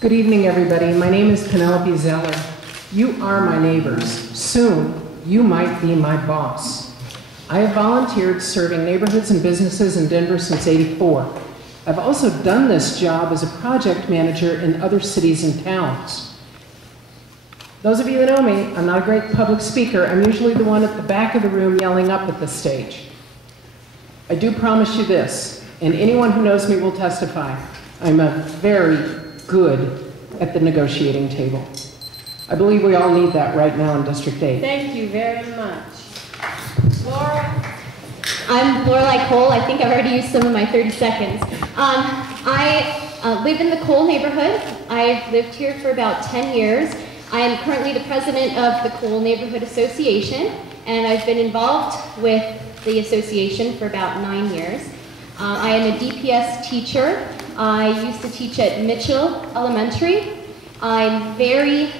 Good evening, everybody. My name is Penelope Zeller. You are my neighbors. Soon, you might be my boss. I have volunteered serving neighborhoods and businesses in Denver since '84. I've also done this job as a project manager in other cities and towns. Those of you that know me, I'm not a great public speaker. I'm usually the one at the back of the room yelling up at the stage. I do promise you this, and anyone who knows me will testify, I'm a very good at the negotiating table. I believe we all need that right now in District 8. Thank you very much. Laura? I'm Lorelei Cole. I think I've already used some of my 30 seconds. I live in the Cole neighborhood. I've lived here for about 10 years. I am currently the president of the Cole Neighborhood Association, and I've been involved with the association for about 9 years. I am a DPS teacher. I used to teach at Mitchell Elementary. I'm very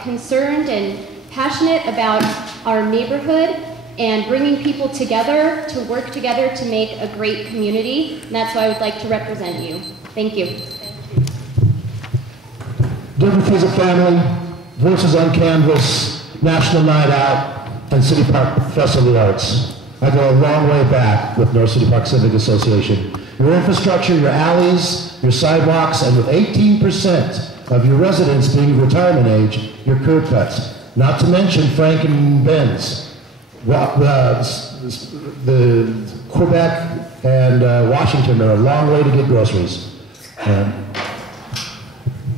concerned and passionate about our neighborhood and bringing people together to work together to make a great community. And that's why I would like to represent you. Thank you. Denver as a family, Voices on Canvas, National Night Out, and City Park Festival of the Arts. I go a long way back with North City Park Civic Association. Your infrastructure, your alleys, your sidewalks, and with 18% of your residents being retirement age, your curb cuts. Not to mention Frank and Ben's. The Quebec and Washington are a long way to get groceries.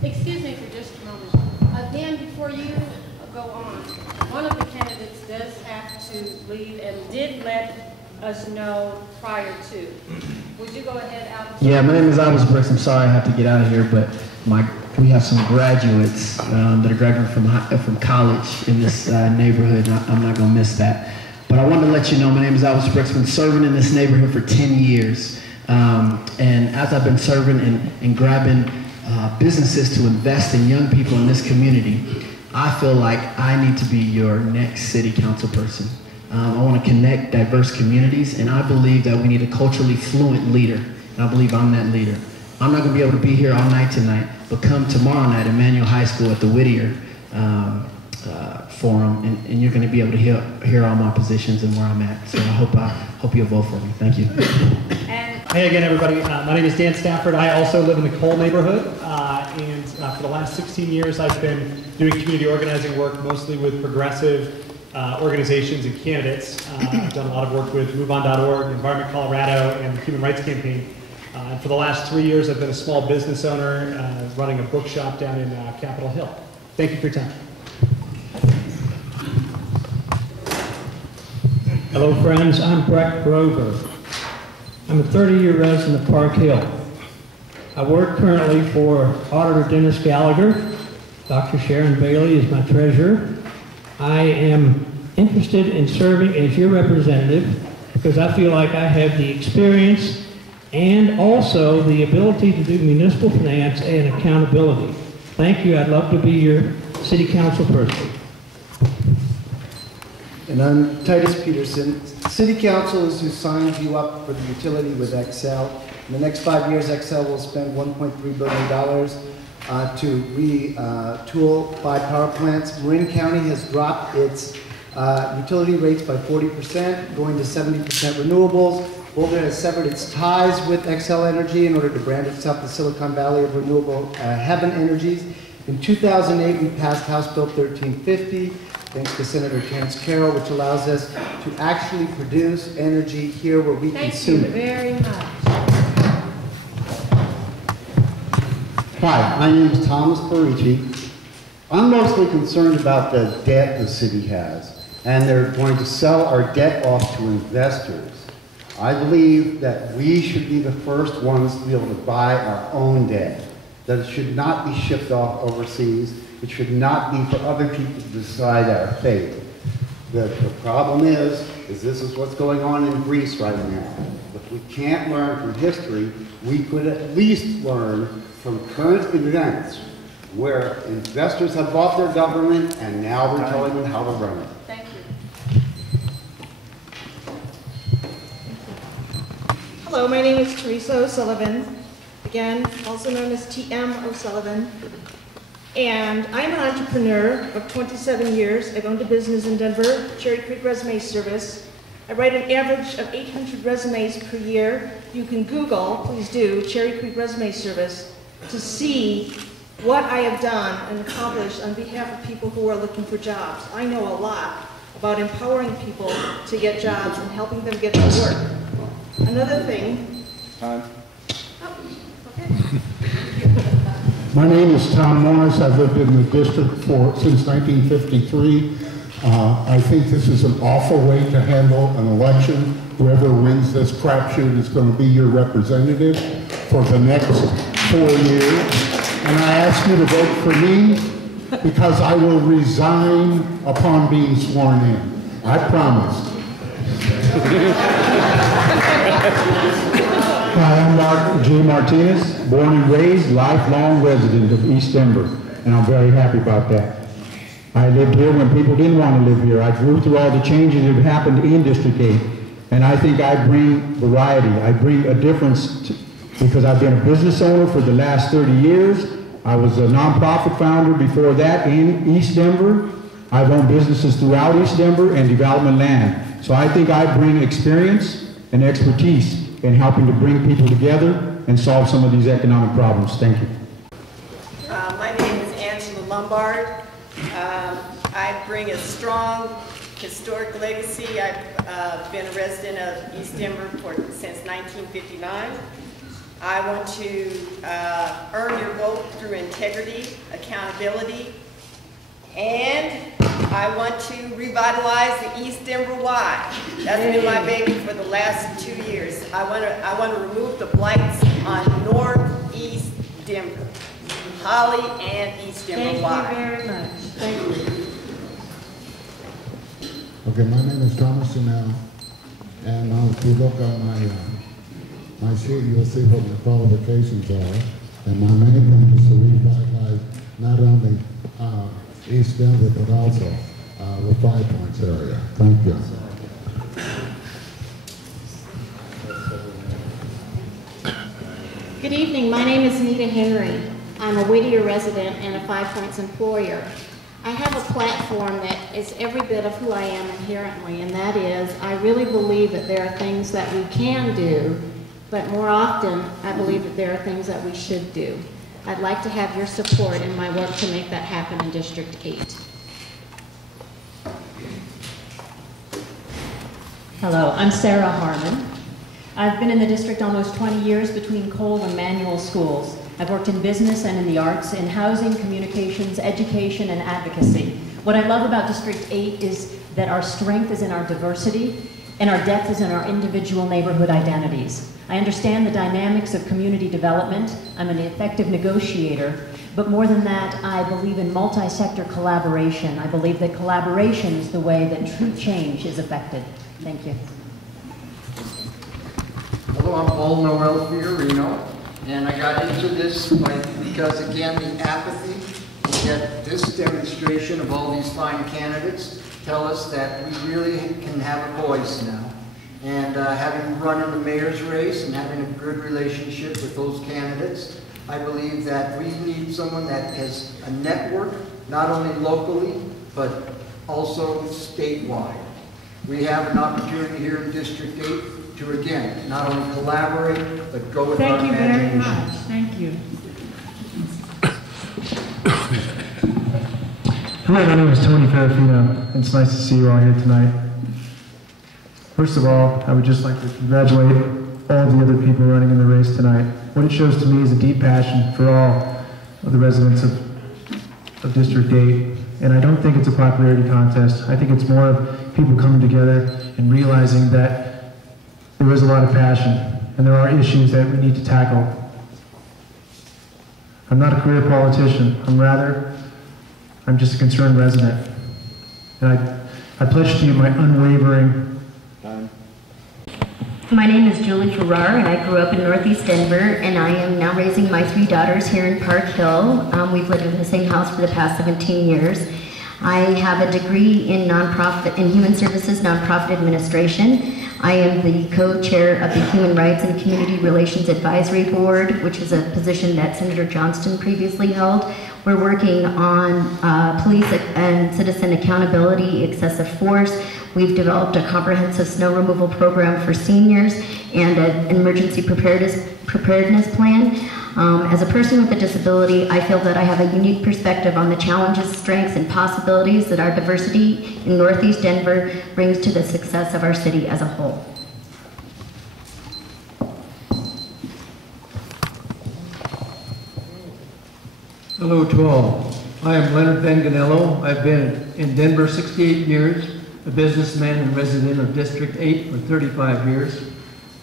Excuse me for just a moment. Dan, before you go on, one of the candidates does have to leave and did let us know prior to. Would you go ahead, Albert? Yeah, my name is Albert Brooks. I'm sorry I have to get out of here, but we have some graduates that are graduating from college in this neighborhood, and I'm not going to miss that. But I wanted to let you know my name is Albert Brooks. I've been serving in this neighborhood for 10 years. And as I've been serving and grabbing businesses to invest in young people in this community, I feel like I need to be your next city council person. I want to connect diverse communities, and I believe that we need a culturally fluent leader, and I believe I'm that leader. I'm not going to be able to be here all night tonight, but come tomorrow night at Manual High School at the Whittier Forum, and you're going to be able to hear all my positions and where I'm at. So I hope you'll vote for me. Thank you. Hey again, everybody. My name is Dan Stafford. I also live in the Cole neighborhood, and for the last 16 years, I've been doing community organizing work, mostly with progressive organizations and candidates. I've done a lot of work with MoveOn.org, Environment Colorado, and the Human Rights Campaign. And for the last 3 years, I've been a small business owner running a bookshop down in Capitol Hill. Thank you for your time. Hello, friends. I'm Breck Grover. I'm a 30-year resident of Park Hill. I work currently for Auditor Dennis Gallagher. Dr. Sharon Bailey is my treasurer. I am interested in serving as your representative because I feel like I have the experience and also the ability to do municipal finance and accountability. Thank you. I'd love to be your city council person. And I'm Titus Peterson. City Council is who signs you up for the utility with Xcel. In the next 5 years, Xcel will spend $1.3 billion to retool 5 power plants. Marin County has dropped its utility rates by 40%, going to 70% renewables. Boulder has severed its ties with Xcel Energy in order to brand itself the Silicon Valley of renewable heaven energies. In 2008, we passed House Bill 1350, thanks to Senator Terrence Carroll, which allows us to actually produce energy here where we consume it. Thank you very much. Hi, my name is Thomas Paricci. I'm mostly concerned about the debt the city has, and they're going to sell our debt off to investors. I believe that we should be the first ones to be able to buy our own debt, that it should not be shipped off overseas. It should not be for other people to decide our fate. The problem is this is what's going on in Greece right now. If we can't learn from history, we could at least learn from current events where investors have bought their government and now we're telling them how to run it. Thank you. Hello, my name is Theresa O'Sullivan. again, also known as T.M. O'Sullivan. And I'm an entrepreneur of 27 years. I've owned a business in Denver, Cherry Creek Resume Service. I write an average of 800 resumes per year. You can Google, please do, Cherry Creek Resume Service to see what I have done and accomplished on behalf of people who are looking for jobs. I know a lot about empowering people to get jobs and helping them get to work. Another thing. Time. Oh, okay. My name is Tom Morris. I've lived in the district since 1953. I think this is an awful way to handle an election. Whoever wins this crapshoot is going to be your representative for the next 4 years. And I ask you to vote for me because I will resign upon being sworn in. I promise. Hi, I'm J. Martinez, born and raised, lifelong resident of East Denver, and I'm very happy about that. I lived here when people didn't want to live here. I grew through all the changes that happened in District 8, and I think I bring variety. I bring a difference because I've been a business owner for the last 30 years. I was a nonprofit founder before that in East Denver. I've owned businesses throughout East Denver and development land. So I think I bring experience and expertise in helping to bring people together and solve some of these economic problems. Thank you. My name is Lombard. I bring a strong historic legacy. I've been a resident of East Denver since 1959. I want to earn your vote through integrity, accountability, and I want to revitalize the East Denver Y. That's been my baby for the last 2 years. I want to remove the blights on Northeast Denver, Holly and East Denver Y. Thank you very much. Thank you. Okay, my name is Thomas Juniel, and if you look on my sheet, you'll see what my qualifications are. And my main thing is to revitalize not only East Denver, but also the 5 Points area. Thank you. Good evening. My name is Nita Henry. I'm a Whittier resident and a 5 Points employer. I have a platform that is every bit of who I am inherently, and that is I really believe that there are things that we can do, but more often I believe that there are things that we should do. I'd like to have your support in my work to make that happen in District 8. Hello, I'm Sarah Harman. I've been in the district almost 20 years between Cole and Manual schools. I've worked in business and in the arts, in housing, communications, education, and advocacy. What I love about District 8 is that our strength is in our diversity, and our depth is in our individual neighborhood identities. I understand the dynamics of community development. I'm an effective negotiator, but more than that, I believe in multi-sector collaboration. I believe that collaboration is the way that true change is effected. Thank you. Hello, I'm Paul Noel Fiorino, and I got into this because, again, the apathy to get this demonstration of all these fine candidates tell us that we really can have a voice now. And having run in the mayor's race and having a good relationship with those candidates, I believe that we need someone that has a network, not only locally, but also statewide. We have an opportunity here in District 8 to, again, not only collaborate, but go with our imagination. Thank you. Hello, my name is Tony Ferrufino. It's nice to see you all here tonight. First of all, I would just like to congratulate all the other people running in the race tonight. What it shows to me is a deep passion for all of the residents of District 8. And I don't think it's a popularity contest. I think it's more of people coming together and realizing that there is a lot of passion and there are issues that we need to tackle. I'm not a career politician. I'm just a concerned resident. And I pledge to you my unwavering. My name is Julie Farrar, and I grew up in Northeast Denver, and I am now raising my 3 daughters here in Park Hill. We've lived in the same house for the past 17 years. I have a degree in human services, nonprofit administration. I am the co-chair of the Human Rights and Community Relations Advisory Board, which is a position that Senator Johnston previously held. We're working on police and citizen accountability, excessive force. We've developed a comprehensive snow removal program for seniors and an emergency preparedness plan. As a person with a disability, I feel that I have a unique perspective on the challenges, strengths, and possibilities that our diversity in Northeast Denver brings to the success of our city as a whole. Hello to all. I am Leonard Fanganello. I've been in Denver 68 years, a businessman and resident of District 8 for 35 years.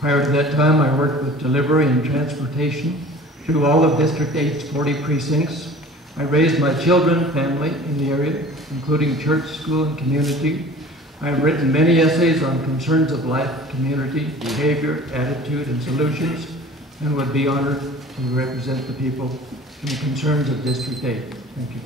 Prior to that time, I worked with delivery and transportation through all of District 8's 40 precincts. I raised my children and family in the area, including church, school, and community. I've written many essays on concerns of life, community, behavior, attitude, and solutions, and would be honored to represent the people and the concerns of District 8. Thank you.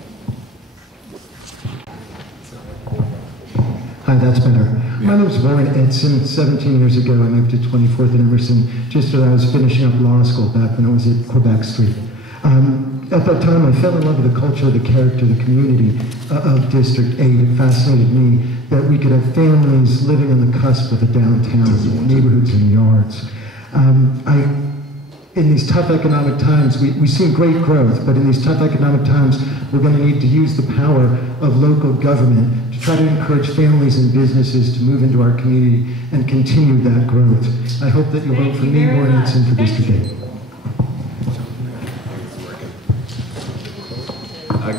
Hi, that's better. My name is Edson. 17 years ago, I moved to 24th and Emerson just as I was finishing up law school back when I was at Quebec Street. At that time, I fell in love with the culture, the character, the community of District 8. It fascinated me that we could have families living on the cusp of the downtown, neighborhoods and yards. In these tough economic times, we've seen great growth, but in these tough economic times, we're going to need to use the power of local government to try to encourage families and businesses to move into our community and continue that growth. I hope that you'll vote for me, Warren Edson, for District 8.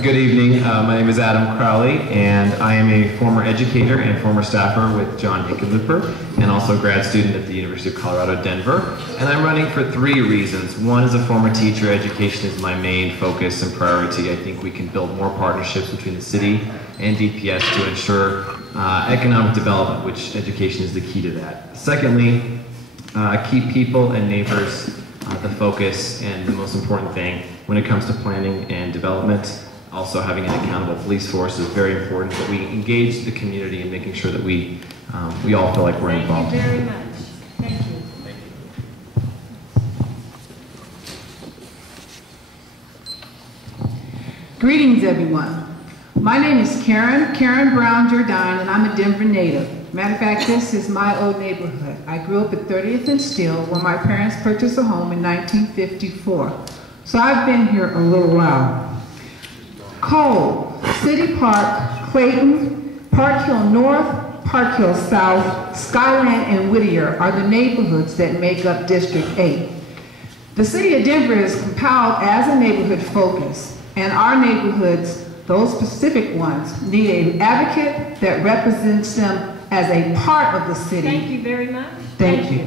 Good evening. My name is Adam Crowley, and I am a former educator and former staffer with John Hickenlooper, and also a grad student at the University of Colorado, Denver. And I'm running for 3 reasons. One, as a former teacher, education is my main focus and priority. I think we can build more partnerships between the city and DPS to ensure economic development, which education is the key to that. Secondly, keep people and neighbors the focus and the most important thing when it comes to planning and development. Also, having an accountable police force is very important, that we engage the community and making sure that we all feel like we're involved. Thank you very much. Thank you. Greetings, everyone. My name is Karen Brown-Gerdine, and I'm a Denver native. Matter of fact, this is my old neighborhood. I grew up at 30th and Steele, where my parents purchased a home in 1954. So I've been here a little while. Cole, City Park, Clayton, Park Hill North, Park Hill South, Skyland, and Whittier are the neighborhoods that make up District 8. The City of Denver is compiled as a neighborhood focus, and our neighborhoods, those specific ones, need an advocate that represents them as a part of the city. Thank you very much. Thank you.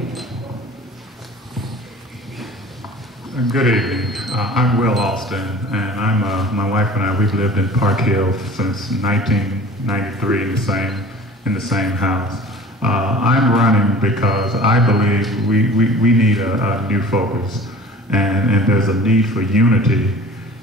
Good evening. I'm Wil Alston, and my wife and I, we've lived in Park Hill since 1993 in the same house. I'm running because I believe we need a new focus, and there's a need for unity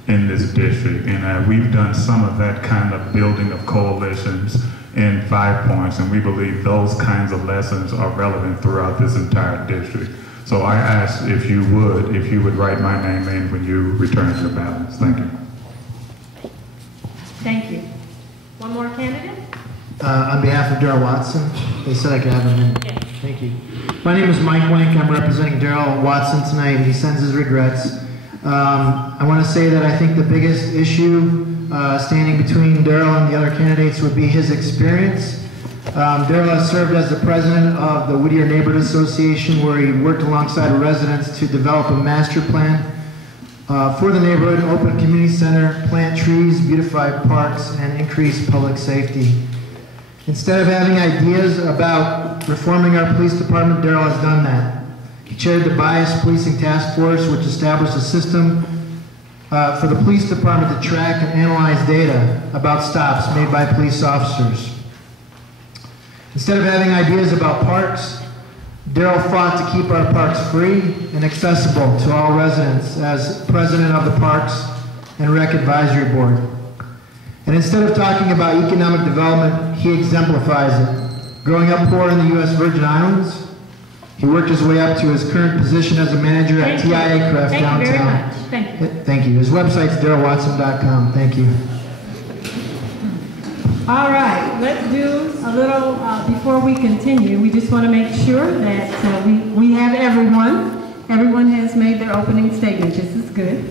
in this district, and we've done some of that kind of building of coalitions in 5 points, and we believe those kinds of lessons are relevant throughout this entire district. So I ask if you would write my name in when you return your ballots. Thank you. Thank you. One more candidate? On behalf of Darrell Watson, they said I could have him in. Yes. Thank you. My name is Mike Wenk. I'm representing Darrell Watson tonight. He sends his regrets. I want to say that I think the biggest issue standing between Darrell and the other candidates would be his experience. Darrell has served as the president of the Whittier Neighborhood Association, where he worked alongside residents to develop a master plan for the neighborhood, open community center, plant trees, beautify parks, and increase public safety. Instead of having ideas about reforming our police department, Darrell has done that. He chaired the Bias Policing Task Force, which established a system for the police department to track and analyze data about stops made by police officers. Instead of having ideas about parks, Darrell fought to keep our parks free and accessible to all residents as president of the Parks and Rec Advisory Board. And instead of talking about economic development, he exemplifies it. Growing up poor in the U.S. Virgin Islands, He worked his way up to his current position as a manager at TIA Craft downtown. Thank you very much. Thank you. Thank you. His website's darrellwatson.com. Thank you. All right, let's do a little, before we continue, we just want to make sure that we have everyone. Everyone has made their opening statement just as good.